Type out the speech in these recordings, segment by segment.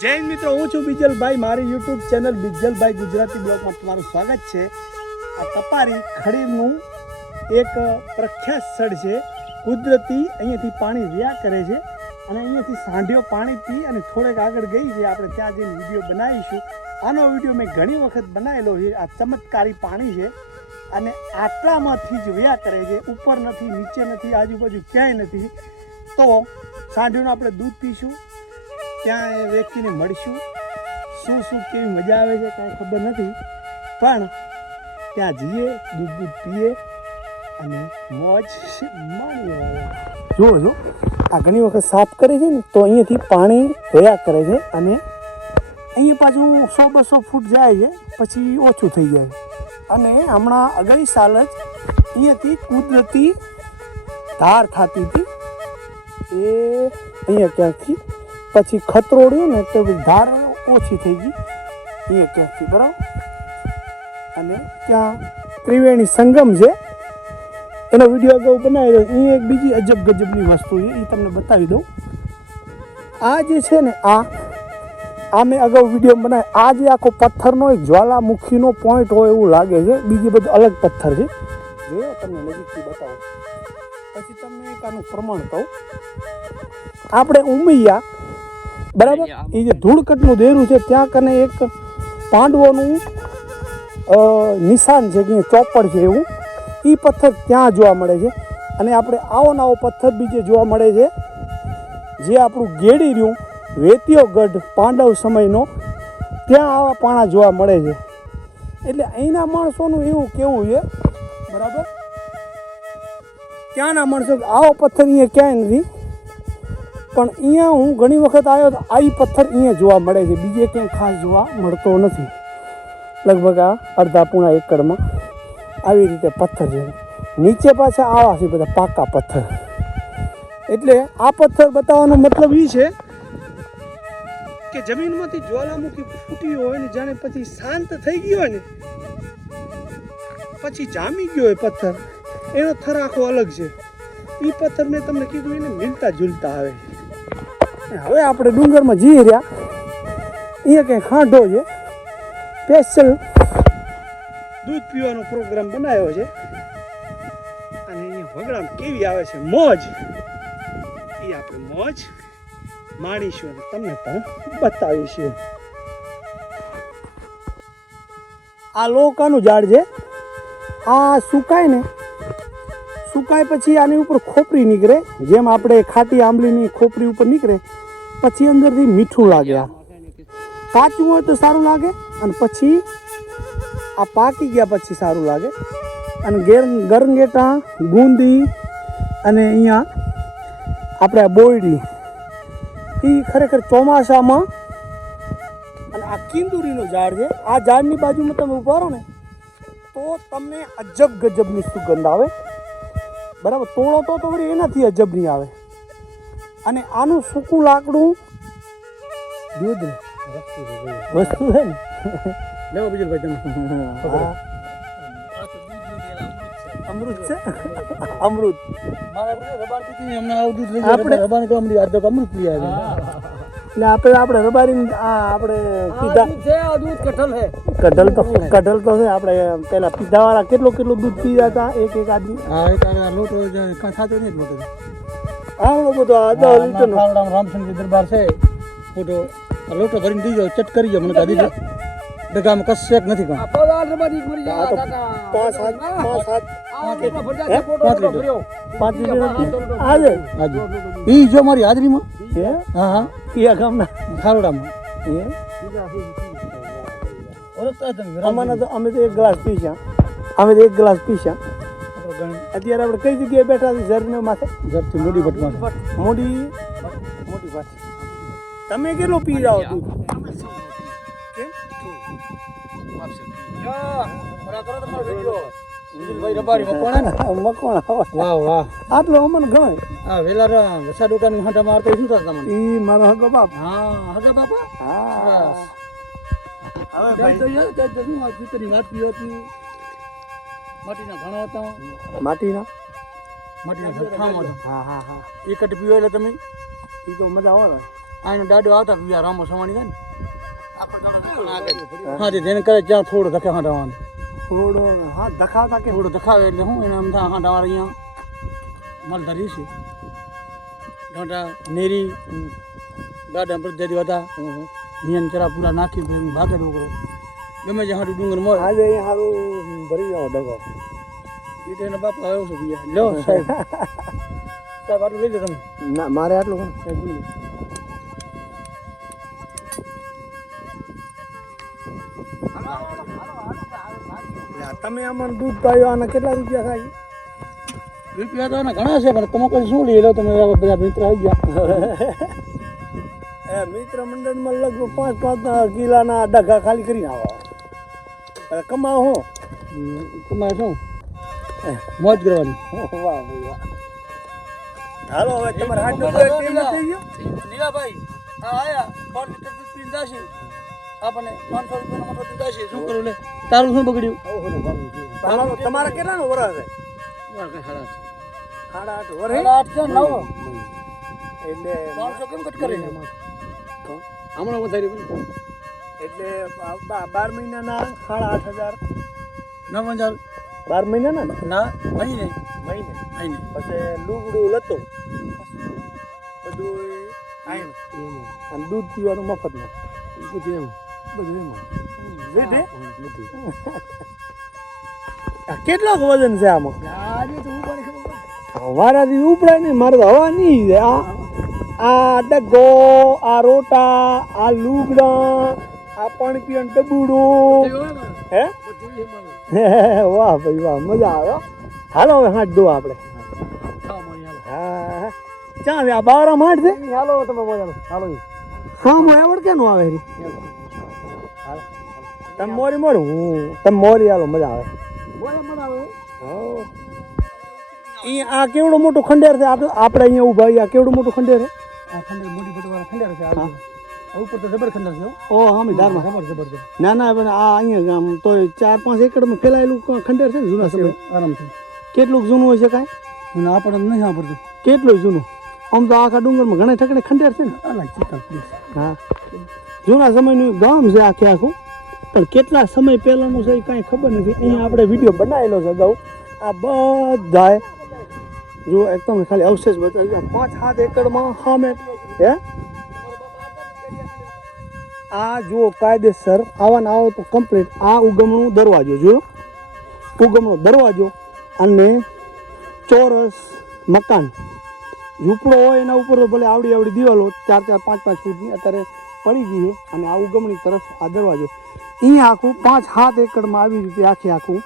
જય હિન્દ મિત્રો, હું છું બીજલભાઈ. મારી યુટ્યુબ ચેનલ બીજલભાઈ ગુજરાતી બ્લોગમાં તમારું સ્વાગત છે. આ કપારી ખડીરનું એક પ્રખ્યાત સ્થળ છે. કુદરતી અહીંયાથી પાણી વ્યા કરે છે અને અહીંયાથી સાંઢીઓ પાણી પી અને થોડેક આગળ ગઈ છે. આપણે ત્યાં જઈને વિડીયો બનાવીશું. આનો વિડીયો મેં ઘણી વખત બનાવેલો છે. આ ચમત્કારી પાણી છે અને આટલામાંથી જ વ્યા કરે છે. ઉપર નથી, નીચે નથી, આજુબાજુ ક્યાંય નથી. તો સાંઢીઓનું આપણે દૂધ પીશું, ત્યાં એ વ્યક્તિને મળીશું. શું શું કેવી મજા આવે છે કાંઈ ખબર નથી, પણ ત્યાં જઈએ, દૂધ પીએ અને મોજ માણીએ. જુઓ જો આ ઘણી વખત સાફ કરે છે ને, તો અહીંયાથી પાણી વયા કરે છે અને અહીંયા પાછું 100-200 ફૂટ જાય છે, પછી ઓછું થઈ જાય. અને હમણાં અગઈ સાલ જ અહીંયાથી કુદરતી ધાર થતી હતી. એ અહીંયા ક્યાંકથી પછી ખતરોડ્યું ને તો ધાર ઓછી થઈ ગઈ અહીંયા ક્યાંકથી, બરાબર. અને ત્યાં ત્રિવેણી સંગમ છે, એનો વિડીયો અગાઉ બનાવેલો. અહીંયા એક બીજી અજબ ગજબની વસ્તુ છે, એ તમને બતાવી દઉં. આ જે છે ને, આ મેં અગાઉ વિડીયો બનાવ્યો. આ જે આખો પથ્થરનો એક જ્વાલામુખીનો પોઈન્ટ હોય એવું લાગે છે. બીજી બધું અલગ પથ્થર છે. જોયો, તમને નજીકથી બતાવું, પછી તમને એક આનું પ્રમાણ કહું. આપણે ઉમૈયા, બરાબર, એ જે ધૂળકટનું દેરું છે ત્યાં કને એક પાંડવોનું નિશાન છે કે ચોપડ છે એવું. એ પથ્થર ત્યાં જોવા મળે છે. અને આપણે આવો નવો પથ્થર બીજે જોવા મળે છે, જે આપણું ગેડી રહ્યું વેતીયો ગઢ પાંડવ સમયનો, ત્યાં આવા પાણા જોવા મળે છે. એટલે અહીંના માણસોનું એવું કેવું છે, બરાબર, ત્યાંના માણસો આવો પથ્થર અહીંયા ક્યાંય નથી. પણ અહીંયા હું ઘણી વખત આવ્યો તો આ પથ્થર અહીંયા જોવા મળે છે, બીજે ક્યાંય ખાસ જોવા મળતો નથી. લગભગ આ અડધા-પોણા એકડમાં આવી રીતે પથ્થર છે. નીચે પાછા આવા છે બધા પાકા પથ્થર. એટલે આ પથ્થર બતાવવાનો મતલબ એ છે કે જમીનમાંથી જ્વાલામુખી ફૂટી હોય ને, જાણે પછી શાંત થઈ ગયો હોય ને, પછી જામી ગયો હોય પથ્થર, એનો થર આખો અલગ છે. એ પથ્થર મેં તમને કીધું એને મિલતા ઝૂલતા આવે. હવે આપણે ડુંગરમાં જઈ રહ્યા, અહીંયા કંઈ ખાંડો છે, સ્પેશિયલ દૂધ પીવાનો પ્રોગ્રામ બનાવ્યો છે. અને અહીંયા વગડામાં કેવી આવે છે મોજ, એ આપણે મોજ માણીશું અને તમને પણ બતાવીશું. આ લોકાનું ઝાડ છે. આ સુકાય ને, સુકાય પછી આની ઉપર ખોપરી નીકળે, જેમ આપણે ખાટી આંબલીની ખોપરી ઉપર નીકળે, પછી અંદરથી મીઠું લાગે. આ કાચું હોય તો સારું લાગે, અને પછી આ પાકી ગયા પછી સારું લાગે. અને ગરંગેટા, ગુંદી અને અહીંયા આપણે આ બોયડી, એ ખરેખર ચોમાસામાં. અને આ કિંદુરીનું ઝાડ છે. આ ઝાડની બાજુમાં તમે ઊભા રહો ને તો તમને અજબ ગજબની સુગંધ આવે, બરાબર. તોડો તો વળી એનાથી અજબની આવે. અને આનું સૂકું લાકડું દૂધ વસ્તુ છે ને, લેવો બીજું ભાઈ તમે. અમૃત છે, અમૃત. એટલે આપણે રબારી આપણે પીધા કઢલ તો છે. આપણે પેલા પીધા વાળા કેટલું દૂધ પીધા હતા એક આદમી. આવડો બધો 10 લીટર રામચંદ્ર દરબાર છે. ફોટો લોટો ભરીને દીજો, ચટ કરી જો, મને કાઢી દે. ડગામાં કશેક નથી કાં. 5 લીટર આજે ઈ જો મારી હાજરીમાં. હા હા, કયા ગામના? ખારોડામાં. અમે તો 1 ગ્લાસ પીશા. અત્યારે આપણે કઈ જગ્યાએ બેઠા છીએ? ઝરને માથે. ઝરથી મોટી ભટમાં. મોટી ભટ. તમે કેટલું પી જાઓ તું? કેમ? આટલો અમને ગણે. હા, વેલા વસા દુકાન હાંટા મારતો શું થતા તમને? ઈ મારો હગો બાપ. હા, હગા બાપા. હા. હવે ભાઈ શું આ પિતરની વાત પીયો તું? માટીના ઘણો હતા. માટીના ભઠ્ઠામાં હતા. હા. એક જ પીવો એટલે તમે એ તો મજા આવે ને. આનો દાડો આવતા બીજા રામો સવાણી થાય ને હા તે તેને કરે ત્યાં થોડો ધક્કા હાંડવાનું થોડો હા ધખાવતા કે થોડો ધખાવે એટલે હું એને આમ થાય હાંડા વાળા અહીંયા માલધારી છે ઢોંટા નેરી ગાડા પર જડી હતા નિયન ચરા પૂરા નાખી ભાગે ડોકરો ગમે જે હાડું ડુંગર મોર આજે અહીંયા સારું ભરી જાઓ ડગો એ તો એના બાપા આવ્યો છે બીજા લો સાહેબ સાહેબ આટલું લઈ લો તમે ના મારે આટલું સાહેબ જોઈ લો. તમે આમાં દૂધ પાયો આના કેટલા રૂપિયા થાય રૂપિયા તો એના ઘણા છે પણ તમે કોઈ શું લઈ લો તમે બધા મિત્ર આવી ગયા એ મિત્ર મંડળમાં લગભગ 5-5 કિલાના ડગા ખાલી કરીને આવો કમાવો હો તમારે શું મોજ કરવાની વાહ ભાઈ વાહ હાલો હવે તમારે હાથ નો કોઈ ટીમ થઈ ગયો નીલાભાઈ આ આયા 5 લીટર દૂધ પીને જાશે આપણને 500 રૂપિયાનો મોટો દૂધ જાશે શું કરું લે તારું શું બગડ્યું તમારા કેટલાનો વરસ છે મારે કઈ હાડા 8.5 વર્ષ 8 છે 9 એટલે 500 કેમ કટ કરે છે હમણાં વધારી એટલે 12 મહિનાના 8.5 9000 12 મહિનાના ને ના મહિને મહિને મહિને પછી લુગડું લતો બધું આયન અને દૂધ પીવાનું મફતમાં બધું એમ લીધે કેટલાક વજન છે આમાં આજે તો ઉપાડી ખબર પડે મારાથી ઉપડાય નહીં મારે તો હવા નહીં છે આ ડગો આ રોટા આ લુગડા આ પાણી પીવાનું ડબુડું હે વાહ ભાઈ વાહ મજા આવે હો. હાલો હવે હાથ દો આપણે હા ક્યાં છે આ બાવરા હાથ છે હાલો તમે મજાનો હાલો હા હું એવડ કેનું આવે રી તમે મોરી મોર હું તમે મોરી હાલો મજા આવે આ કેવડો મોટો ખંડેર છે આપણે અહીંયા ઉભા આ કેવડો મોટો ખંડેર છે આ ખંડેર મોટી ફટવાળા ખંડેર છે આ ઉપર તો જબર ખંડેર છે ઓ હા ધારમાં જબરજસ્ત ના ના પણ આ અહીંયા આમ તો 4-5 એકડમાં ફેલાયેલું ખંડેર છે ને જૂના સમય આરામથી કેટલું જૂનું હોય છે કાંઈ અને આપણને નહીં સાંભળતું કેટલું જૂનું આમ તો આખા ડુંગરમાં ઘણા ઠકડે ખંડેર છે ને અલગ ચિકન પ્લીઝ હા જૂના સમયનું ગામ છે આખે આખું પણ કેટલા સમય પહેલાંનું છે એ કાંઈ ખબર નથી અહીંયા આપણે વિડીયો બનાવેલો છે અગાઉ આ બધાય જો એકદમ ખાલી અવશેષ બતાવ્યું 5-7 એકડમાં સામે હે આ જુઓ કાયદેસર આવા ને આવો તો કમ્પ્લીટ આ ઉગમણું દરવાજો જોયો ઉગમણો દરવાજો અને ચોરસ મકાન ઝૂંપડો હોય એના ઉપર તો ભલે આવડી આવડી દિવાલો 4-4, 5-5 ફૂટની અત્યારે પડી ગઈ છે અને આ ઉગમણી તરફ આ દરવાજો અહીંયા આખું 5-7 એકડમાં આવી રીતે આખું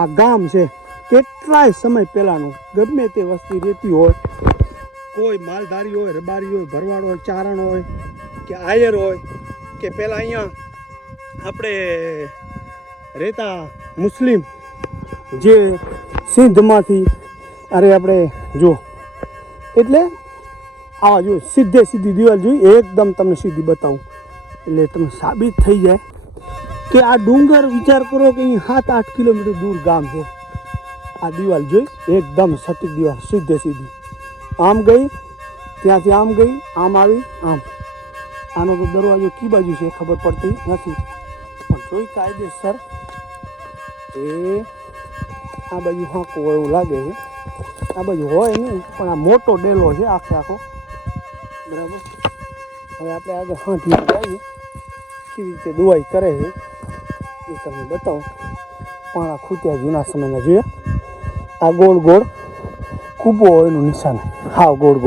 આ ગામ છે કેટલાય સમય પહેલાંનું ગમે તે વસ્તી રહેતી હોય કોઈ માલધારી હોય રબારી હોય ભરવાડ હોય ચારણ હોય કે આયર હોય કે પહેલાં અહીંયા આપણે રહેતા મુસ્લિમ જે સિંધમાંથી અરે આપણે જો એટલે આવા જો સીધી દિવાલ જોઈ એકદમ તમને સીધી બતાવું એટલે તમને સાબિત થઈ જાય કે આ ડુંગર વિચાર કરો કે અહીં 7-8 કિલોમીટર દૂર ગામ છે આ દિવાલ જોઈ એકદમ સટીક દિવાલ સીધી આમ ગઈ ત્યાંથી આમ ગઈ આમ આવી આમ આનો તો દરવાજો કી બાજુ છે ખબર પડતી નથી પણ જોઈ કાયદેસર એ આ બાજુ હાંકો હોય એવું લાગે છે આ બાજુ હોય નહીં પણ આ મોટો ડેલો છે આખો બરાબર હવે આપણે આગળ હાંથી જઈએ કેવી રીતે દુવાઈ કરે છે એ તમને બતાવું પાણા ખૂટ્યા જૂના સમયના જોયા આ ગોળ કૂબો હોય એનું નિશાન હાવ ગોળ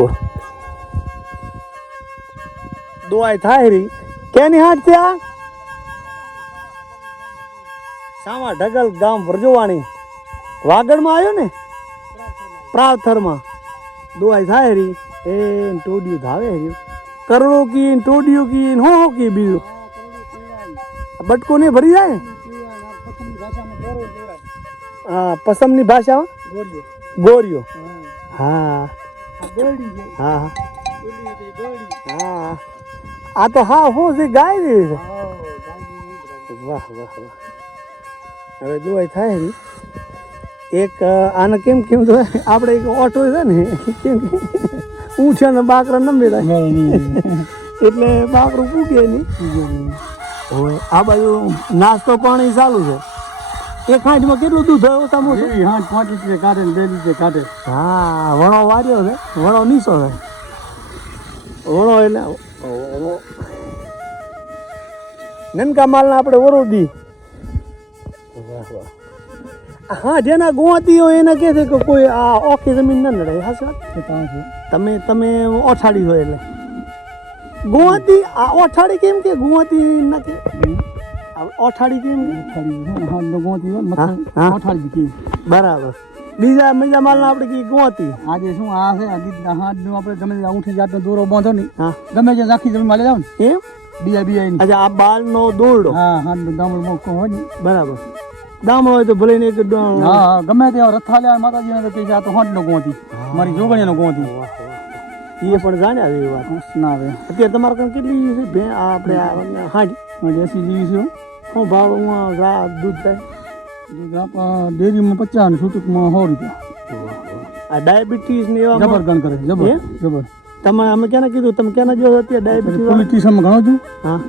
દુવાઈ થાય રહી કેની હાથ છે આ સામા ઢગલ ગામ વરજોવાણી વાગડમાં આવ્યો ને પ્રાવથરમાં દુવાઈ થાય રહી એ ટોડિયું ધાવે રહ્યું કરોડો કી ટોડિયું કી હો કી બીજું બટકો ને ભરી જાય હા પસમની ભાષામાં ગોરીઓ હા હા હા આ તો હા હું છે ગાય રહી છે વાહ હવે દુવાઈ થાય રહી એક આને કેમ તો આપણે એક ઓટો છે ને કેમ ઊંઠ ને બાકરા ન મેળાય મેળ નહીં. એટલે બાકરું પૂગે નહીં. હવે આ બાજુ નાસ્તો પાણી ચાલુ છે. એક હાંઠમાં કેટલું દૂધ હોય ઓછામાં ઓછું? એવી હાથ 5 લીટર કાઢે ને 2 લીટર કાઢે. હા, વણો વાર્યો છે, વણો નીસો છે. વણો એટલે નનકા માલના આપણે વરોદી. વાહ વાહ. હા, જેના ગોવાતી હોય એને કહે છે કે કોઈ આ ઓખી જમીન ન લડાય. હા સર, એ કાં છે તમે ઓઠાડી હોય એટલે ગોવાતી. આ ઓઠાડી કેમ કે ગોવાતી ના કે ઓઠાડી કેમ કે હાથનો ગોતી હોય ને હા, મચ્છર હા. ઓઠાડી દીધી. બરાબર. બીજા માલના આપણે કે ગોવાતી. આજે શું આ છે આ ગીત હાથનું આપણે ગમે ત્યાં ઊંઠી જાતનો દોરો બાંધો ને હા, ગમે ત્યાં આખી જમીન માં લઈ જાવ ને એમ. બીજા ની. અચ્છા, આ બાલનો દોરડો. હા હાથનો દામણ મોકો હોય ને. બરાબર. દામણો હોય તો ભલે ને એક હા હા ગમે ત્યાં રથા લે માતાજીને તો કે છે આ તો હાથનો ગોતી મારી જોગણીનો ગોતી. એ પણ જાણ્યા છે એ વાત. ના આવે અત્યારે તમારે કાં કેટલી છે ભે આ આપણે આ હાંડી દેશી જીવી છે. શું ભાવ દૂધ થાય? દૂધ આપણા ડેરીમાં 50 ને છૂટકમાં 100 રૂપિયા. આ ડાયાબિટીસ ને એવા જબર ગણ કરે જબર હે? જબર. તમે અમે કેને કીધું તમે કેના જો અત્યારે ડાયાબિટીસ પોલીસ સ્ટેશનમાં ઘણો છું. હા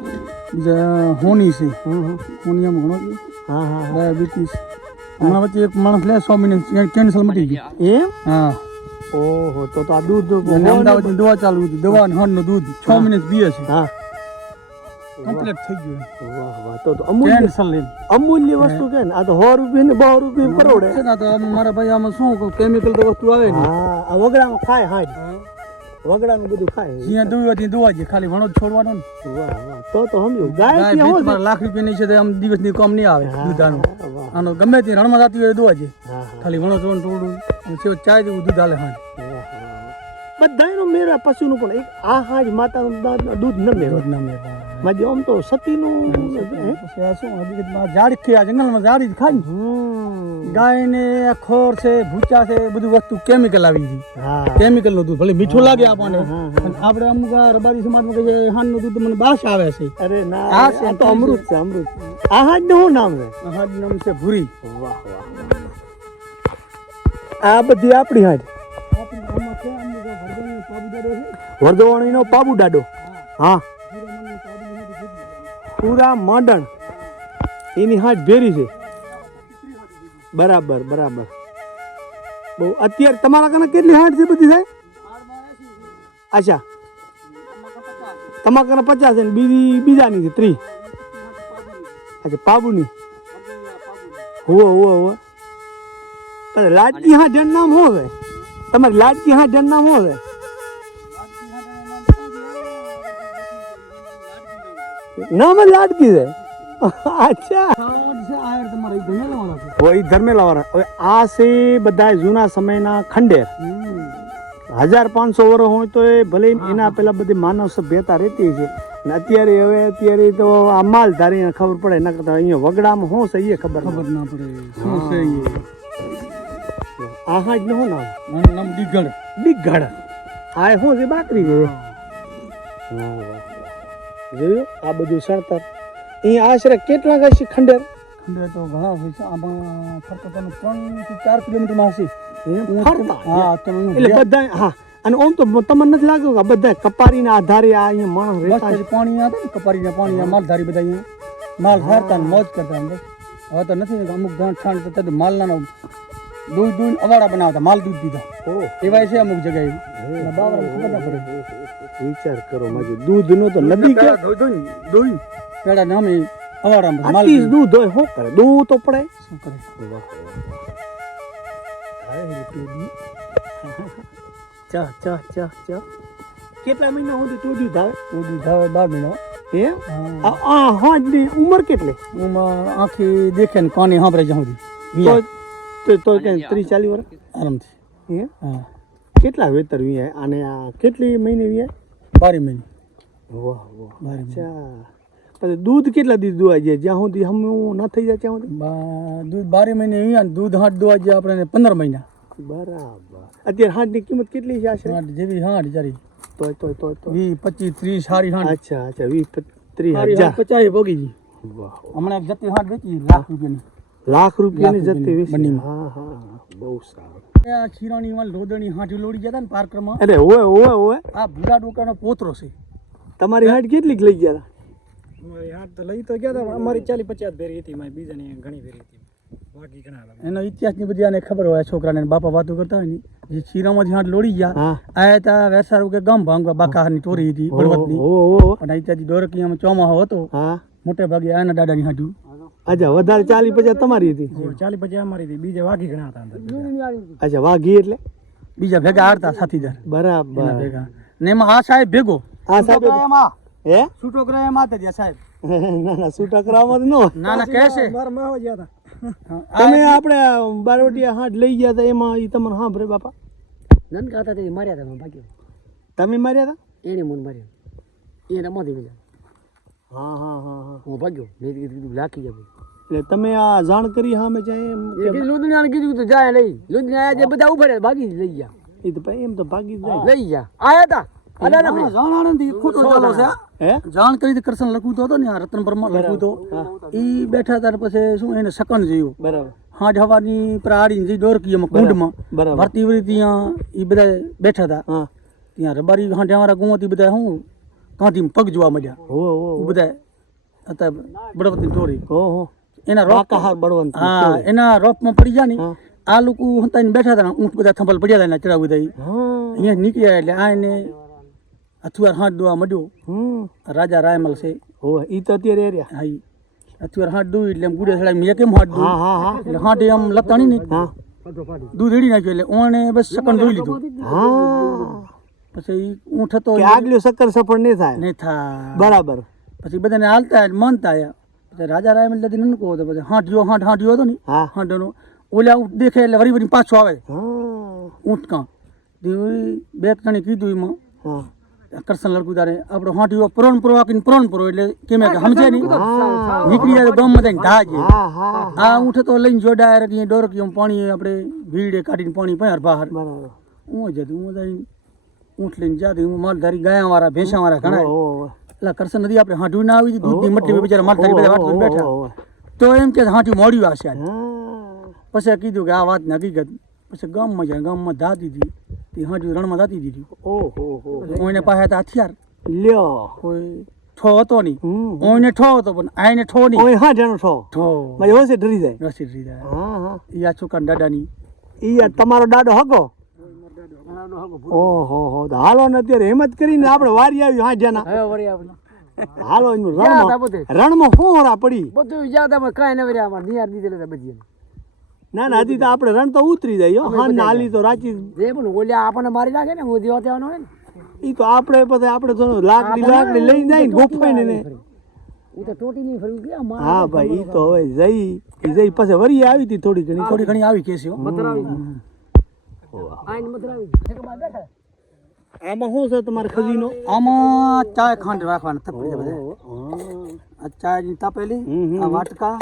બીજા હોની છે હમ. હોનિયામાં ઘણો છું. હા હા હા. ડાયાબિટીસ હમણાં વચ્ચે એક માણસ લે 100 મિનિટ કેન્સલ મટી ગયું. એમ. હા ઓહો, તો આ દૂધ અને અમદાવાદની દવા ચાલુ હતી દવા અને હાડનું દૂધ 6 મિનિટ પીએ છે હા. કમ્પ્લીટ થઈ ગયું. વાહ વાહ. તો અમૂલ્ય કેન્સલ લે અમૂલ્ય વસ્તુ કે ને આ તો 100 રૂપિયા ને 200 રૂપિયા કરોડે. છે ને તો અમે મારા ભાઈ આમાં શું કેમિકલ તો વસ્તુ આવે ને હા, આ વગડામાં ખાય હાંડ. વગડાનું બધું ખાય. જ્યાં દવા હતી દવા છે ખાલી ભણો જ છોડવાનો ને. વાહ વાહ. તો સમજો ગાય ગાય ત્યાં ભેંસ શું છે? તમારે લાખ રૂપિયાની છે તો આમ દિવસની કામ નહીં આવે દૂધાનું. વાહ. આનો ગમે તે રણમાં જતી હોય દવા છે હા હા. ખાલી ભણો ચોન ટોળું અને સેવ ચાય જેવું દૂધ હાલે હાંડ. બધાયનો મેળા પશુનું પણ એક આ હાંજ માતાનું દૂધ ન મેળવે. દૂધ ના મેળવે. માજી આમ તો સતીનું હે? પછી આ શું હકીકતમાં ઝાડી કે આ જંગલમાં ઝાડી જ ખાય ને. હમ. ગાયને આ ખોર છે ભૂચા છે બધું વસ્તુ કેમિકલ આવી ગઈ. હા કેમિકલ નું દૂધ ભલે મીઠું લાગે આપણને હા, હા. પણ આપણે અમુક આ રબારી સમાજમાં કહે છે હાનનું દૂધ મને બાસ આવે છે. અરે ના, આ આ તો અમૃત છે અમૃત. આ હાંજ નું શું નામ છે? હાડ નામ છે ભૂરી. વાહ વાહ. આ બધી આપણી હાંજ. વર્ધવાણીનો પાબુ દાડો. હા, પૂરા મોડર્ન એની હાથ ભેરી છે. બરાબર બરાબર. બહુ અત્યારે તમારા કને કેટલી હાથ છે બધી થાય? અચ્છા, તમારા કને 50 છે ને બીજાની છે 30. અચ્છા, પાબુની. હોવો પણ લાડકી હા જન નામ શું છે તમારી? લાડકી હા જન નામ શું છે? નામ જ લાડકી છે. અચ્છા, એ ધર્મેલા વાળા. હવે આ છે બધા જૂના સમયના ખંડેર. 1500 વર્ષ હોય તો એ ભલે એના પેલા બધી માનવ સભ્યતા રહેતી છે. ને અત્યારે તો આ માલધારીને ખબર પડે એના કરતા અહીંયા વગડામાં શું છે એ ખબર ના પડે શું છે એ. આ હાજ નું શું નામ? આનું નામ દીગડ. દીગડ. આ શું છે? બાકરી છે. જોયું આ બધું સણતર. અહીંયા આશરે કેટલા હશે ખંડેર? ખંડેર તો ઘણા હોય છે. આમાં ફરતો તમે 3 થી 4 કિલોમીટરમાં હશે. ફરતા? હા તમે એટલે બધા હા. અને ઓમ તો તમને નથી લાગતું કે આ બધા કપારીના આધારે આ અહીંયા માણસ રહેતા છે? મસ્ત પાણી આવે ને કપારીના પાણી માલધારી બધા અહીંયા માલ ફારતા ને મોજ કરતા ને બસ. હવે તો નથી ને અમુક ગાંઠ છાંટ તો માલના દૂધ અવાડા બનાવતા માલ દૂધ પીતા એવા છે અમુક જગ્યાએ. બાવરામાં ખબર ના પડે. વિચાર કરો માજી, દૂધ નો તો નદી કે દોઈ પેડા નામે અવાડામાં માલ આટલી જ દૂધ હોય શું કરે? દૂધ તો પડે. શું કરે? ચા ચા ચા ચા. કેટલા મહિના સુધી ટોડ્યું ધાવે? દૂધ ધાવે 12 મહિના. એમ? આ હાજની ઉંમર કેટલી? એમાં આખી દેખે ને કાને સાંભળે જ્યાં સુધી તો કે 30-40 વર્ષ આરામથી. એમ? હા કેટલા વેતર વીઆય અને આ કેટલી મહિને વીઆય? 12 મહિને. વાહ વાહ. 12 મહિને. અચ્છા, પછી દૂધ કેટલા દી દોવાય જાય જ્યાં સુધી હમ ન થઈ જાય ત્યાં સુધી? દૂધ 12 મહિને અહીંયા ને દૂધ હાટ દોવા જાય આપણે 15 મહિના. બરાબર. અત્યારે હાંડની કિંમત કેટલી છે આશરે? હાટ જેવી હાટ જારી તો 20 25 30 સારી હાટ. અચ્છા 20-30 સારી હજાર. હાટ 50 ભોગી ગઈ. વાહ. હમણાં એક જતી હાટ વેચી ₹1,00,000 ની. લાખ રૂપિયાની લાખ જતી વીસ બંનેમાં. હા હા બહુ સારું આ ખીરાની માં લોદણી હાંઠી લોડી જતા ને પાર્કરમાં અરે ઓય ઓય ઓય આ ભૂરા ડોકાનો પોતરો છે. તમારી હાઈટ કેટલીક લઈ ગયા અમારી હાથ તો લઈ તો ગયા હતા અમારી 40-50 ભેરી હતી મારી બીજાની ઘણી ભેરી હતી બાકી ઘણા હતા એનો ઇતિહાસની બધી આને ખબર હોય છોકરાને ને બાપા વાતો કરતા હોય ને જે ખીરામાંથી હાંઠ લોડી ગયા હા આયા તા વેસારું કે ગામ ભાંગવા બાકાહારની ટોરી હતી બળવતની ઓહો અને અહીંયાથી દોરકીયામાં ચોમાહો હતો હા મોટે ભાગે આના દાદાની હાંઠ્યું. અચ્છા વધારે 40-50 તમારી હતી 40-50 અમારી હતી બીજા બાકી ઘણા હતા અંદર બીજા. અચ્છા વાઘી એટલે બીજા ભેગા હારતા સાથીદાર બરાબર એના ભેગા ને એમાં આ સાહેબ ભેગો આ સાહેબ એમાં હે છૂટો કરે એમ આતે રહ્યા સાહેબ. ના ના છૂટા કરવામાં તો ન ના ના કહે છે મારા માવા ગયા હતા તમે આપણે બારવટિયા હાટ લઈ ગયા હતા એમાં ઈ તમને હા ભરે બાપા નનકા હતા તે માર્યા હતા બાકી તમે માર્યા હતા એને મને માર્યો એને મોતી ગયા હા હા હા હા હું ભાગ્યો મેં કીધું લાખી જાય એટલે તમે આ જાણ કરી સામે જાય એમ એ કીધું લુધણીયાને કીધું તો જાય લઈ લુધણી આયા જે બધા ઉભા રહ્યા ભાગી લઈ ગયા એ તો ભાઈ એમ તો ભાગી જ જાય લઈ ગયા આયા હતા અડાના હા, જાણ આણંદથી ખોટો ચાલો છે આ. હે જાણ કરી કૃષ્ણ લખવું તો હતો ને આ રતન પરમાર લખવું તો ઈ બેઠા તાર પછી શું એને સકન જોયું બરાબર હાજ હવાની પ્રાડી જે ડોરકીમાં કુંડમાં બરાબર ભરતી વળી ત્યાં ઈ બધા બેઠા હતા હા ત્યાં રબારી હાંઠિયાવાળા ગુંવાથી બધા શું કાંધીમાં પગ જોવા મળ્યા હો હો ઈ બધા હતા બળવતની ટોરી હો હો એના રોપ કાકા બળવંત હા એના રોપમાં પડી ગયા ને હા. આ લોકો હંતાઈને બેઠા હતા ને ઊંટ બધા થંભલ પડ્યા હતા એના ચડાવ બધા ઈ. હા અહીંયા નીકળ્યા એટલે આ એને અથુઆર હાથ દોવા મળ્યો. રાજા રાયમલ છે હો ઈ તો અત્યારે એરિયા હા ઈ અથુઆર હાથ દોઈ એટલે એમ ગુડે સડાઈ મેં કેમ હાથ દોઈ હા હા હા એટલે હાથ એમ લતાણી ને હા દૂધ રેડી નાખ્યું એટલે ઓણે બસ સકન દોઈ લીધું. હા પછી ઈ ઊંટ હતો કે આગલું શક્કર સફળ નહીં થાય નહીં થા બરાબર પછી બધાને હાલતા માનતા આયા પછી રાજા રાયમલ લદી નનકો હતો પછી હાંઠિયો હતો ને હા હાંઠનો ઓલા ઊંટ દેખે એટલે વરી વરી પાછો આવે હા ઊંટ કાં બે ત્રણે કીધું એમાં હા કરશન લડકું તારે આપણો હાંઠીઓ પ્રોણ પ્રો આપીને પ્રોણ પ્રો એટલે કેમ કે સમજે નહીં હા નીકળી જાય તો ગામ માં ધાજે હા હા આ ઊંઠ તો લઈને જોડાય કે ડોરકી પાણી આપણે ભીડે કાઢીને પાણી પયાર બહાર બરાબર હું જતું હું જઈને ઊંઠ લઈને જાતી હું માલધારી ગાયા વાળા ભેંસા વાળા ઘણા ઓહો એટલે કરશન નદી આપણે હાંઠવી ના આવી દૂધની મટલી બિચારા માલધારી બધા વાટ કરીને બેઠા ઓહો તો એમ કે હાંઠી મોડી આવશે આજ. હા પછી કીધું કે આ વાત ને હકીકત પછી ગામમાં જાય ગામમાં ધાતી હતી તે હાંઠવી રણમાં ધાતી દીધી ઓહો કોઈને પાસે હતા હથિયાર લ્યો કોઈ ઠો હતો નહીં હમ ઓઈને ઠો હતો પણ આઈને ઠો નહીં ઓય હા જાણો છો ઠો ભાઈ હોશે ડરી જાય રસી રીધા હા હા ઈ આ છોકરા દાદાની ઈ આ તમારો દાડો હગો ઓહો હો તો હાલો ને અત્યારે હિંમત કરીને આપણે વારી આવી હા જાના હવે વળી આપણે હાલો એનું ક્યાં હતા રણમાં બધે? રણમાં ફોરા પડી બધું જ્યાં તમે કાંઈ ન વર્યા અમારે નિયાર દીધેલા હતા બધી ના ના હજી તો આપણે રણ તો ઉતરી જાય હો હા નાલી તો રાચી જે પણ ઓલ્યા આપણને મારી નાખે ને મોદી હોવાનો હોય ને ઈ તો આપણે પછી આપણે તો લાકડી લઈને જાય ને ગોફાઈને ને હું તો ટોટી નહીં ફરવું ગયા માર હા ભાઈ ઈ તો હવે જઈ પછી વરી આવી હતી થોડી ઘણી આવી કેસી આઈને મત આવી બેઠા આમાં શું છે તમારે ખજીનો આમાં ચાય ખાંડ રાખવાના તપડી દે બધા આ ચાય તપેલી આ વાટકા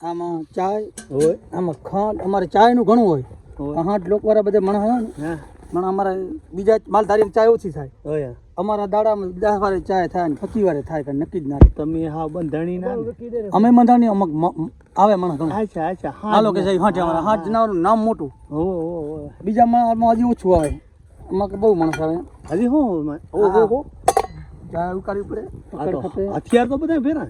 આમાં ચાય હોય આમાં ખાંડ અમારે ચાયનું ઘણું હોય હાથ લોકો વાળા બધા મણ હોય ને હા પણ અમારે બીજા માલધારી ચાય ઓછી થાય હોય અમારા દાડામાં 10 વારે ચાય થાય ને 25 વારે થાય કે નક્કી જ ના તમે હા બંધાણી ના અમે મંધાણી અમુક આવે મણ ઘણું અચ્છા અચ્છા હા હાલો કે જઈ હાંઠ અમારા હાંઠ જનાવરનું નામ મોટું હો બીજા માં હજી ઓછું આવે આમાં કે બહુ માણસ આવે હજી શું ઓહો હો ચાય ઉકાળવી પડે આ તો પકડ ખપે હથિયાર તો બધા ફેરા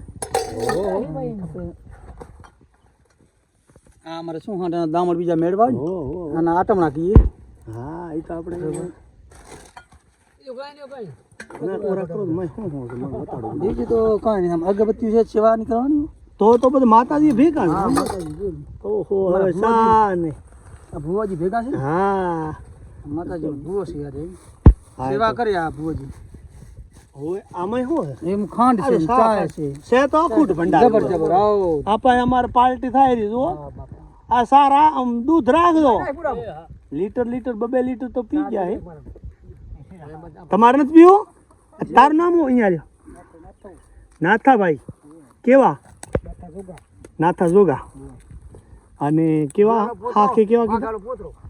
આ અમારે શું હાંઠ દામડ બીજા મેળવા ને ઓહો અને આટમણા કહીએ હા એ તો આપણે ના તો રાખો મેં શું શું મને બતાડો બીજું તો કાંઈ નહીં આમ અગરબત્તી છે સેવા નહીં કરવાની તો બધું માતાજી ભેગા ને ઓહો હવે સાને આ ભુવાજી ભેગા છે હા માતાજી ભુવો છે યાર એ. હા, સેવા કરે આ ભુવાજી હોય આમાં શું છે એમ ખાંડ છે ને ચાય છે છે તો અખૂટ ભંડાર જબર જબર આવો આપણે અમારે પાર્ટી થાય રહી જુઓ આ સારા આમ દૂધ રાખજો લીટર 2 લીટર તો પી ગયા હે તમારે નથી પીવું તારું નામ હું અહીંયા લ્યો નાથાભાઈ કેવા નાથા જોગા અને કેવા હા કે કેવા કીધા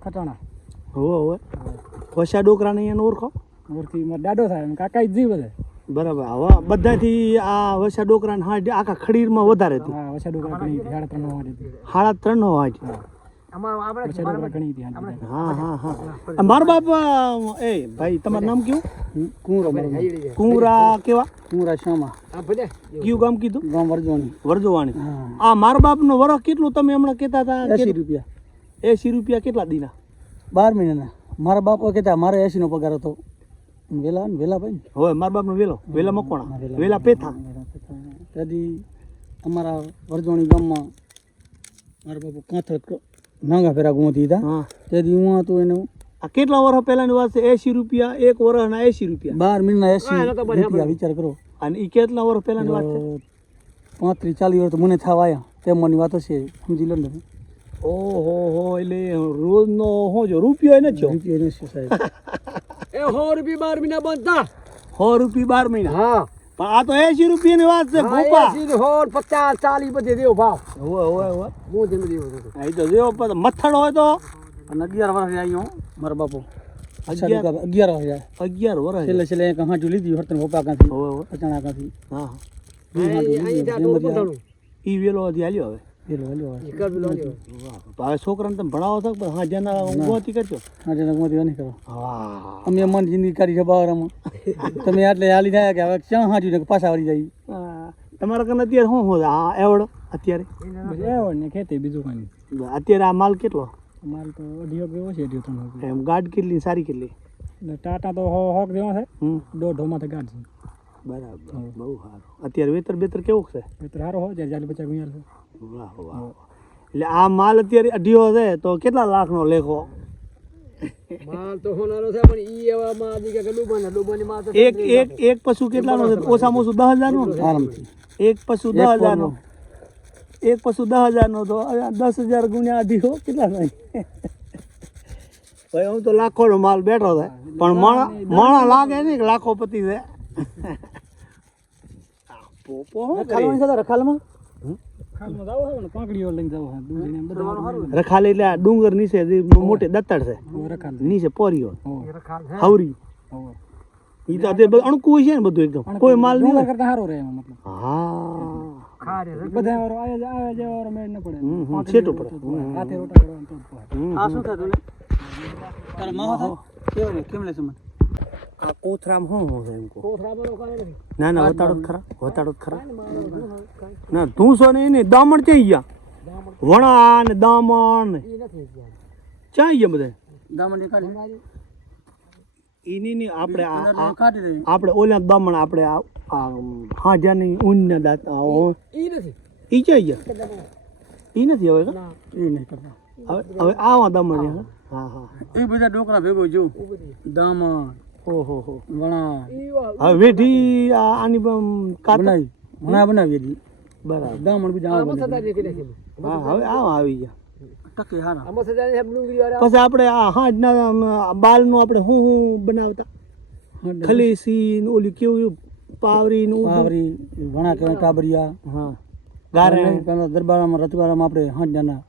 ખટાણા હો હોશા ડોકરાને અહીંયા ઓળખો મૂર્તિ માં દાડો થાય કાકા જ જી બધે બરાબર હવે બધાથી આ વસા ડોકરા હાટ આખા ખડીરમાં વધારે હતી હા વસા ડોકરા ઘણી હતી 3.5 વાગે હતી 3.5 હાટ વસા ડોકરા ઘણી હતી હાંડી. હા હા હા મારા બાપ એ ભાઈ તમારું નામ કેવું કુંરો કુંવરા કેવા કુંરા શામા કયું ગામ કીધું ગામ વરજોણી. વરજોવાણી આ મારા બાપનો વરસ કેટલું તમે હમણાં કહેતા હતા 80 રૂપિયા 80 રૂપિયા કેટલા દીના 12 મહિનાના. મારા બાપો કહેતા મારે 80 નો પગાર હતો. વેલા ભાઈ હોય મારા બાપનો વેલા મકોણા વેલા પેથા ત્યાંથી અમારા વરજોણી ગામમાં મારા બાપુ કાંથળ નાંગા ફેરા ગુમતી હતા. હા ત્યાંથી હું હતો એને આ કેટલા વર્ષ પહેલાની વાત છે 80 રૂપિયા એક વર્ષના 80 રૂપિયા 12 મહિના 80 રૂપિયા વિચાર કરો. અને એ કેટલા વર્ષ પહેલાની વાત છે 35-40 વર્ષ તો મને થવા આવ્યા તેમ મની વાત હશે સમજી લો ને તમે. ઓહો હો એટલે રોજનો શું જો રૂપિયો ને છો રૂપિયા નથી સાહેબ. એ 100 રૂપિયા 12 મહિના બંધતા 100 રૂપિયા 12 મહિના હા પણ આ તો 80 રૂપિયાની વાત છે ગોપા 80 100 50 40 બધે દેવો ભાવ હોય હું તેમ દેવો હતો. આ તો જેવો મથડ હોય તો અને 11 વર્ષ આવ્યો મારા બાપો 11 11 વર્ષ 11 વર્ષ છેલ્લે છેલ્લે એક હાંચું લીધી હરતન પપ્પા કાંથી હોય અચાણા કાંથી હા અહીં ત્યાં તો પોતાનું ઈ વેલો હજી હાલ્યો હવે એકર બિલો લ્યો. હવે છોકરાને તમે ભણાવો છો પણ હા જેના ઊંઘવાથી કરજો આજે નગમતી નહીં કરો. હા અમે મન જિંદગી કાઢી છે બાવરામાં. તમે આટલે હાલી થાય કે હવે ક્યાં હાંચું ને પાછા વળી જાય. તમારા કને અત્યારે શું હોય આ એવડો અત્યારે આવડ ને ખેતી બીજું કાંઈ નહીં. અત્યારે આ માલ કેટલો માલ તો 2.5 કેવો છે 2.5 એમ ગાઢ કેટલી સારી કેટલી એટલે ટાટા તો હોક જેવા છે હમ 1.5 માંથી ગાઢ છે. બરાબર બહુ સારું અત્યારે વેતર કેવું છે એ તો સારો હોય જ્યારે જાલી બચા ગુંયાલ છે. વાહ વાહ એટલે આ માલ અત્યારે અઢીઓ છે તો કેટલા લાખનો લેખો માલ તો હોનારો છે પણ ઈ એવામાં આજી કે ડૂબાની માં તો એક પશુ કેટલાનો છે ઓછામાં ઓછું 10,000 નો આરામથી એક પશુ 10,000 નો એક પશુ 10,000 નો તો 10,000 ગુણ્યા અઢીઓ કેટલા થાય ભાઈ હું તો લાખોનો માલ બેઠો છે પણ માણા લાગે નહીં કે લાખોપતિ છે પોપો શું કરે? ખાલવાની સાથે રખાલમાં ખાલમાં જાવ છે ને પાંકડીઓ લઈને જાવ છે દૂધીને બધા રખાલે એટલે આ ડુંગર નીચે જે મોટે દત્તર છે રખાલ નીચે પોરીઓ રખાલ છે. હાવરી હોવે. ઈ તો બધું અણકું છે ને બધું એકદમ કોઈ માલ નહીં ડુંગર હોય. કરતા સારો રહે એમાં મતલબ હા ખારે છે. બધા વાળો આવે જેવા વાળો મેળ ન પડે. છેટું પડે હાથે રોટા કરવાનું તો જ પડે. આ શું થતું ને તારે માવો થાય કેવો ને કેમ લે છે મને આ કોથરામ શું છે એમ કહો કોથરા બરો કરે નથી. ના ના વતાડો જ ખરા ના ધૂસો નહીં ને દામણ ક્યાં ગયા વણા ને દામણ ને ઈ નથી ત્યાં. ક્યાં ગયા બધા દામણ કાઢી ઈ નહીં આપણે કાઢી દે આપણે ઓલા દામણ આપણે હાજાની ઊનના દાંતા ઈ નથી. ઈ ક્યાં ગયા ઈ નથી હવે ના એ નહીં કરતા. હવે આવા દામણ છે. હા હા એ બધા ડોકરા ભેગો જો દામણ ઓહો હો વણા ઈ વા હવે વેઢી આની કાતર બનાવી વણા બનાવી હતી બરાબર દામણ બીજા આ આમાં બનાવી સદા નીકળે છે. હા હવે આવા આવી ગયા ટકે હારા આમાં સદા ને ડુંગળી વાળા પછી આપણે આ હાજના બાલનું આપણે શું બનાવતા ખલીસી ને ઓલી કેવું પાવરી ને પાવરી વણા કહેવાય કાબરિયા હા ગારે પેલા દરબારમાં રતવાડામાં આપણે હાંડના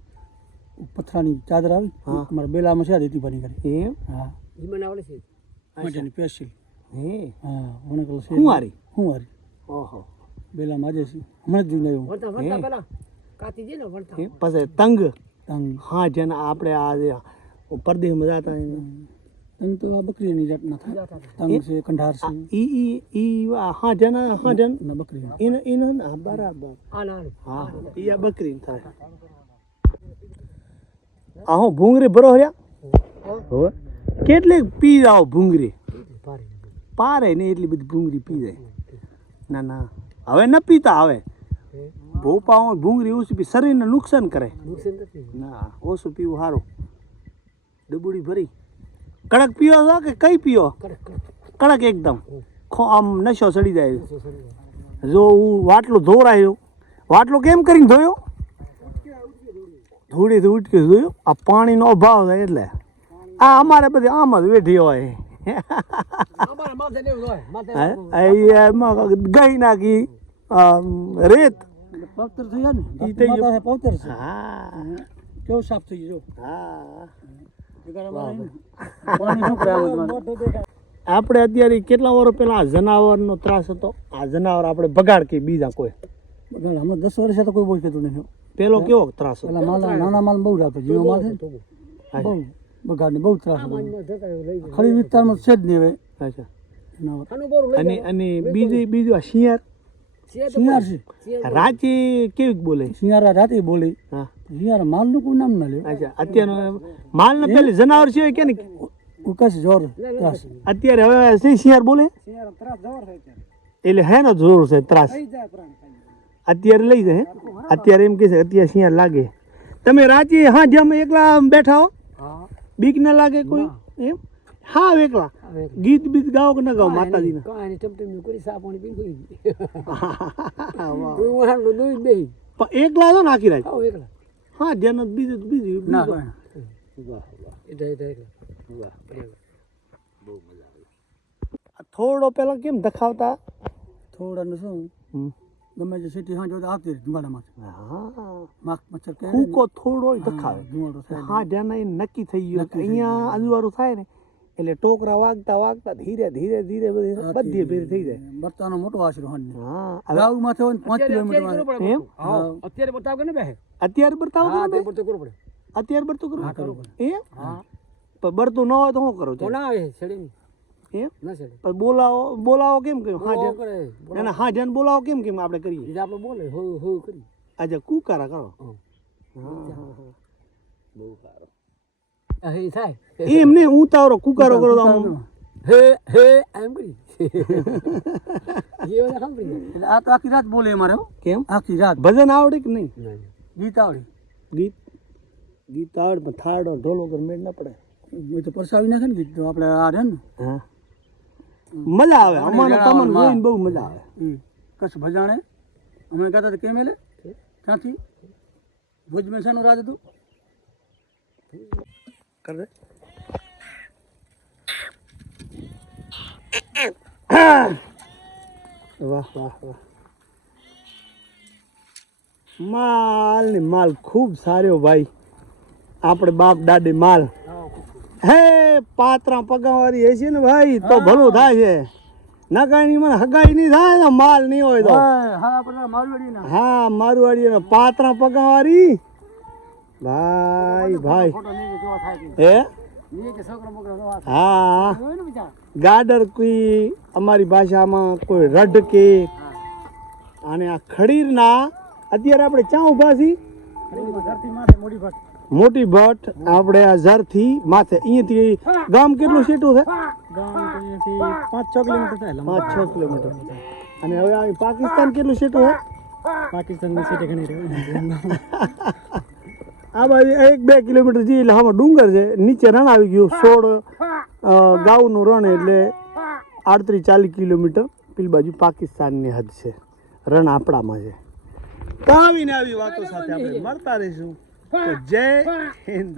પથરાની ચાદર આવી હા. અમારા બેલામાં છે રીતિ બની કરી એમ હા ઈ બનાવડે છે. મજાની પેશિલ હે હા વણકલ છે હું હારી હું વારી ઓહો બેલામાં આજે છે હમણાં જ જોઈને આવ્યો વણતા વણતા પેલા કાતી જે ને વણતા. પછી તંગ તંગ હા જેના આપણે આ જે પરદેશમાં જતા તંગ તો આ બકરીની જાતના થાય તંગ છે કંઢાર છે ઈ હા જેના ના બકરી એને ના બરાબર આ ના હા ઈ આ બકરી થાય આ હું ભૂંગળી ભરો રહ્યા હવે કેટલી પી જાવ ભૂંગળી ભારે. પારે ને એટલી બધી ભૂંગળી પી જાય ના ના હવે ન પીતા હવે ભોપા ભૂંગળી ઓછી પી શરીરને નુકસાન કરે નુકસાન નથી. ના ઓછું પીવું સારું ડબુડી ભરી કડક પીવો છો કે કઈ પીવો કડક કડક કડક એકદમ આમ નશો ચડી જાય સો સરી. જો હું વાટલું ધોરાયો વાટલું કેમ કરીને ધોયો ધૂળીથી ઉટકી ધોયો આ પાણીનો અભાવ થાય એટલે આ અમારે બધી આમ જ વેઠી હોય અમારા માથે ને એવું હોય. માથે એમાં ગઈ નાખી રેત પવિત્ર થઈ જાય ને ઈ થઈ ગયું. માતા પવિત્ર છે હા કેવું સાફ થઈ ગયો હા પાણી શું કરે આ બધું? આપણે અત્યારે કેટલા વર્ષ પહેલા આ જનાવરનો ત્રાસ હતો. આ જનાવર આપણે બગાડ કે બીજા કોઈ બગાડ હમણાં 10 વર્ષ તો કોઈ બોલ કહેતું નથી. પેલો કેવો ત્રાસ હતો? પેલા માલ નાના માલ બહુ રાખતો જીવો માલ છે ને, બહુ બગાડની બહુ ત્રાસ હતો. ખરી વિસ્તારમાં છે જ નહીં હવે. અચ્છા. જનાવર અને બીજું આ શિયાળ શિયાળ છે. રાચે કેવી બોલે? શિયાળા રાતે બોલે. હા. શિયાળા માલનું કોઈ નામ ના લે. અચ્છા. અત્યારનો માલ ને પેલી જનાવર છે કે ને ઉકસ જોર ત્રાસ. અત્યારે હવે છે શિયાળ બોલે એટલે હે ને જોર છે ત્રાસ અત્યારે લઈ જાય. અત્યારે એમ કે છે અત્યારે શિયાળ લાગે. તમે રાચે હા જેમ એકલા બેઠા હો, બીક ના લાગે કોઈ એમ? હા એકલા ગીત બીત ગાઓ કે ના ગાઓ માતાજીના? કાંઈ નહીં, ટમટમ કરી સા પાણી પીને સુઈ ગઈ. વાહ. કોઈ વહાણનો દૂધ બેહી. પણ એકલા તો નાખી રાખ. આવો એકલા. હા જેનું બીજું ના વાહ કાંઈ. એ એકલા. વાહ. થોડો પેલા કેમ દખાવતા? થોડાનું શું ગમે તે સિટી હા જોતા આવતી રહી ધુમાડામાં. હા. માખ મચ્છર કે ફૂકો થોડો દખાવે. ધુમાડો થાય. હા ધ્યાન એ નક્કી થઈ ગયું કે અહીંયા અંજવાળું થાય ને એટલે ટોકરા વાગતા ધીરે બધી ભેરી થઈ જાય. બરતાનો મોટો આશરો હન. હા. ગાઉ માથે હોય ને 5 કિલોમીટર એમ? અત્યારે બતાવ કે ને બે અત્યારે બરતાવો કરો ને? તો કરવું પડે. અત્યારે બરતું કરો એમ? પણ બરતું ન હોય તો શું કરો છો? તો ના આવે છેડે નહીં. એમ? ના છેડે. પણ બોલાવો કેમ કેમ? હા બોલાવો ધ્યાન કરે. એને હા ધ્યાન બોલાવો કેમ કેમ આપણે કરીએ? એટલે આપણે બોલે હો હો કરી. આજે કુકારા કરો. હા. હા. બહુ સારો. હે થાય. એમ ને ઉતાવળો કુકારો કરો તો આમ હે હે એમ કરી. એ બધા સાંભળી જાય. એટલે આ તો આખી રાત બોલે અમારે હો. કેમ? આખી રાત ભજન આવડે કે નહીં? ગીત આવડે. ગીત આવડે પણ થાળો ઢોલો કર મેળ ના પડે. એ તો પરસાવી નાખે ને ગીત તો આપણે આ રહે ને. હા. મજા આવે અમારે તમને જોઈને બહુ મજા આવે. કચ્છ ભજાણે અમે કહેતા હતા કેમ એલે ક્યાંથી ભુજ મેસાનું રાજ હતું. કરે વાહ વાહ વાહ. માલ ને માલ ખૂબ સારો ભાઈ. આપણે બાપ દાદી માલ હે પાત્રા પગાવાળી હશે ને ભાઈ તો ભલું થાય છે. નગાઈ મને હગાઈ નહીં થાય ને માલ નહીં હોય તો. હા આપણે મારવાડીના હા મારવાડી પાત્રા પગાવાળી ભાઈ ફોટો નહીં કેવા થાય કે હે નહીં કે છોકરો મોકરો જોવા હા. હોય ને બિચાર. ગાડર કોઈ અમારી ભાષામાં કોઈ રઢ કે. અને આ ખડીરના અત્યારે આપણે ક્યાં ઊભા છીએ? ધરતી માથે મોડી ભાત મોટી ભટ્ટ આપણે આ ઝરથી માથે અહીંયાથી ગામ કેટલું સેટું છે? ગામ તો અહીંયાથી 5-6 કિલોમીટર થાય. 5-6 કિલોમીટર. અને હવે આ પાકિસ્તાન કેટલું સેટું છે? પાકિસ્તાનની સિટી ઘણી રહે. આ બાજુ 1-2 કિલોમીટર જઈએ એટલે આમાં ડુંગર છે, નીચે રણ આવી ગયું 16 ગાઉનું રણ એટલે 38-40 કિલોમીટર પેલી બાજુ પાકિસ્તાનની હદ છે. રણ આપણામાં છે. તો આવીને આવી વાતો સાથે આપણે મળતા રહીશું. તો જય હિન્દ.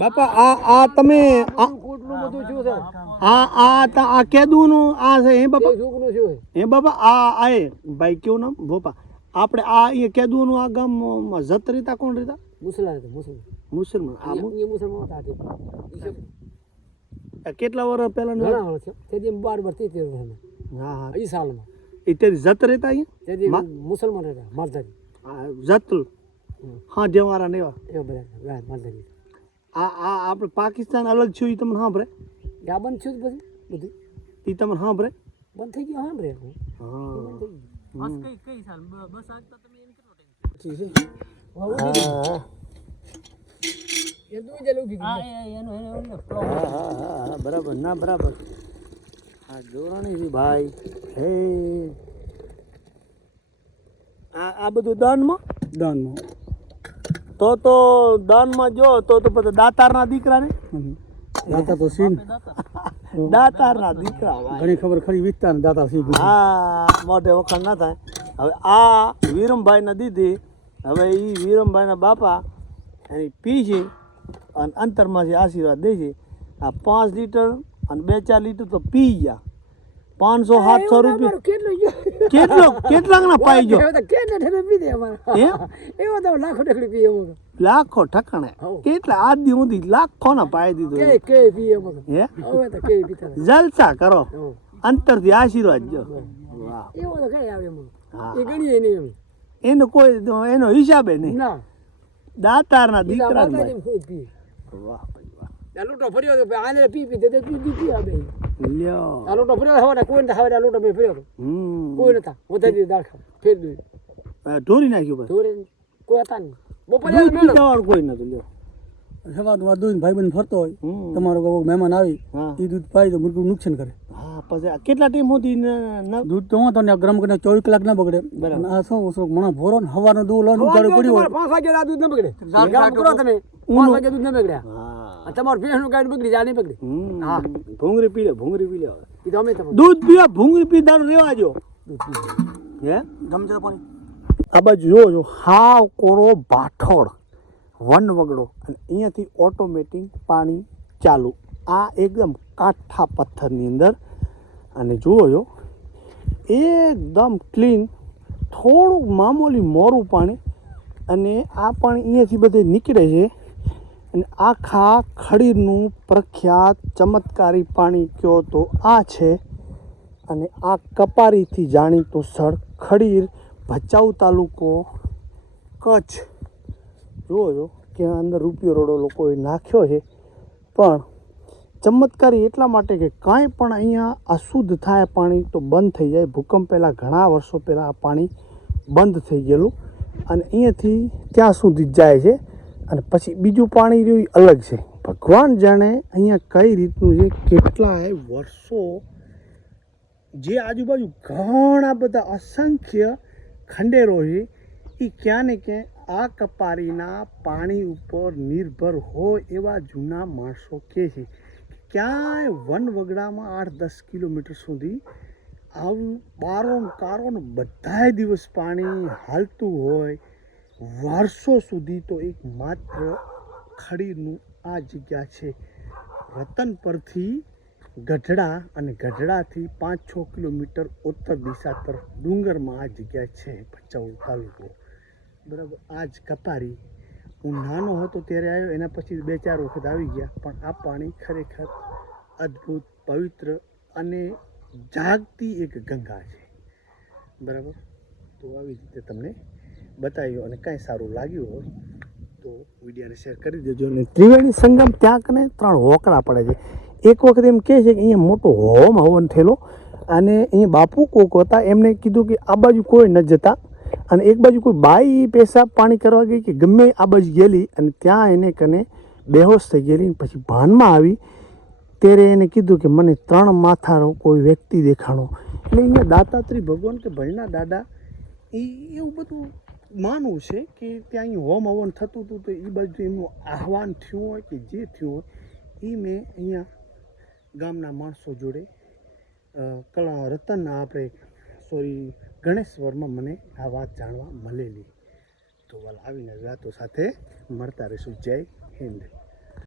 બાપા આ તમે કોટલું બધું શું છે? આ કેદુનું આ છે હે બાપા? છોકરું શું છે? હે બાપા આ એ ભાઈ કેવું નામ ભોપા આપણે આ અહીંયા કેદુનું આ ગામમાં જત રહેતા કોણ રહેતા? મુસલમાન હતા, મુસલમાન. મુસલમાન. એ મુસલમાન હતા આથી. આ કેટલા વર્ષ પહેલાનું? ઘણા વર્ષ છે. તેથી 12-13 વર્ષના. હા હા. એ સાલમાં. એ ત્યારે જત રહેતા અહીંયા? તેથી મુસલમાન હતા, માલધારી. જત હા જેવારા ને એવા એવા બધા માલધારી. આ આપણે પાકિસ્તાન અલગ છે એ તમને સાંભળે? આ બંધ થયું પછી બધું એ તમને સાંભળે? બંધ થઈ ગયું. હા રે હા. કઈ સાલ બસ આગતા તમે એમ કેટલો એ તો જ લોગી હા બરાબર ના બરાબર. આ જોરાણી છે ભાઈ. હે આ બધું દાનમાં તો દાનમાં જો તો પછી દાતારના દીકરા ને દાતા તો સીન દાતારના દીકરા ભાઈ. ઘણી ખબર ખરી વિસ્તાર દાતા સી. હા મોઢે વખાણ ના થાય. હવે આ વીરમભાઈના દીદી હવે એ વીરમભાઈના બાપા એની પી છે અને અંતરમાંથી આશીર્વાદ દે છે. આ 5 લીટર અને 2-4 લીટર તો પી ગયા. 500-700 રૂપિયા. કેટલાકના પાઈ ગયો એવો તો કે ને ઠેરે પી દે અમારા હે એવો તો લાખો ઢગલી પીએ એવો તો લાખો ઠકાણે કેટલા આજ દી સુધી લાખો ના પાઈ દીધો કે પીએ એવો તો હે હવે તો કે પીતા જલસા કરો હો. અંતરથી આશીર્વાદ જો વાહ એવો તો કઈ આવે એમ હા. એ ગણીએ નહીં એમ એનો કોઈ એનો હિસાબે નહીં ના દાતારના દીકરા દીકરા માતા ખૂબ પીએ વાહ ભાઈ વાહ આ લૂંટો ફર્યો તો આને પી પી દે પી આવે લ્યો આ લૂંટો ફર્યો હવાના કોઈ ને હવાના લૂંટો મેં ફર્યો કોઈ નતા વધારી દાળ ખા ફેર દે ઢોરી નાખ્યું ભાઈ ધોરે કોઈ હતા નહીં બપોરે દૂધ મેળો પીવાવાળું કોઈ નતું લ્યો સવારમાં દૂધ ભાઈ બંધ ફરતો હોય હમ. તમારો કોઈ મહેમાન આવી હા એ દૂધ પાઈ તો મુર્ગું નુકસાન કરે હા પછી આ કેટલા ટાઈમ સુધી દૂધ તો હું તો ને ગરમ કરીને 24 કલાક ના બગડે બરાબર. અને આ શું મણા ભોરો ને હવાનો દૂધ લો ઉગાડવું પડ્યું હોય 5 વાગે આ દૂધ ન બગડે જાળ ગરમ કરો તમે 5 વાગે દૂધ ન બગડ્યા હા તમારું ભેંસનું ગાડી બગડી જાય નહીં બગડે હા. ભૂંગળી પી લે ભૂંગળી પી લે હવે. એ તો અમે તમે દૂધ પીવા ભૂંગળી પી દારૂ રેવા જો હે ગમજર પાણી આ બાજુ જોજો હાવ કોરો ભાઠોડ વન વગડો અને અહીંયાથી ઓટોમેટિક પાણી ચાલુ આ એકદમ કાઠા પથ્થરની અંદર અને જુઓ જો એકદમ ક્લીન થોડુંક મામૂલી મોરું પાણી અને આ પાણી અહીંયાથી બધે નીકળે છે અને આખા ખડીરનું પ્રખ્યાત ચમત્કારી પાણી કહો તો આ છે અને આ કપારીથી જાણીતું સ્થળ ખડીર ભચાઉ તાલુકો કચ્છ જુઓ છો કે અંદર રૂપિયો રોડો લોકોએ નાખ્યો છે પણ ચમત્કારી એટલા માટે કે કાંઈ પણ અહીંયા અશુદ્ધ થાય પાણી તો બંધ થઈ જાય ભૂકંપ પહેલાં ઘણા વર્ષો પહેલાં આ પાણી બંધ થઈ ગયેલું અને અહીંયાથી ત્યાં સુધી જ જાય છે અને પછી બીજું પાણી રહ્યું એ અલગ છે ભગવાન જાણે અહીંયા કઈ રીતનું છે કેટલાય વર્ષો જે આજુબાજુ ઘણા બધા અસંખ્ય ખંડેરો છે એ ક્યાં ને ક્યાં આ કપારીના પાણી ઉપર નિર્ભર હોય એવા જૂના માણસો કહે છે ક્યાંય વન વગડામાં 8-10 કિલોમીટર સુધી આવું બારો ને કારો ને બધાય દિવસ પાણી હાલતું હોય વર્ષો સુધી તો એક માત્ર ખડીરનું આ જગ્યા છે રતન પરથી ગઢડા અને ગઢડાથી 5-6 કિલોમીટર ઉત્તર દિશા તરફ ડુંગરમાં આ જગ્યા છે ભચાઉ તાલુકો બરાબર આ જ કપારી હું નાનો હતો ત્યારે આવ્યો એના પછી 2-4 વખત આવી ગયા પણ આ પાણી ખરેખર અદ્ભુત પવિત્ર અને જાગતી એક ગંગા છે બરાબર તો આવી રીતે તમને બતાવ્યું અને કાંઈ સારું લાગ્યું હોય તો વિડીયોને શેર કરી દેજો અને ત્રિવેણી સંગમ ત્યાં કને 3 હોકરા પડે છે એક વખત એમ કહે છે કે અહીંયા મોટો હોમ હવન થયેલો અને અહીંયા બાપુ કોક હતા એમને કીધું કે આ બાજુ કોઈ ન જતા અને એક બાજુ કોઈ બાઈ પેશાબ પાણી કરવા ગઈ કે ગમે આ બાજુ ગયેલી અને ત્યાં એને કને બેહોશ થઈ ગયેલી પછી ભાનમાં આવી ત્યારે એને કીધું કે મને 3 માથાનો કોઈ વ્યક્તિ દેખાણો એટલે અહીંયા દાતાત્રી ભગવાન કે ભણના દાદા એ એવું બધું માનવું છે કે ત્યાં અહીં હોમ હવન થતું હતું તો એ બાજુ એમનું આહવાન થયું હોય કે જે થયું હોય એ મેં અહીંયા ગામના માણસો જોડે ગણેશ્વરમાં મને આ વાત જાણવા મળેલી તો આવીને વાતો સાથે મળતા રહીશું જય હિન્દ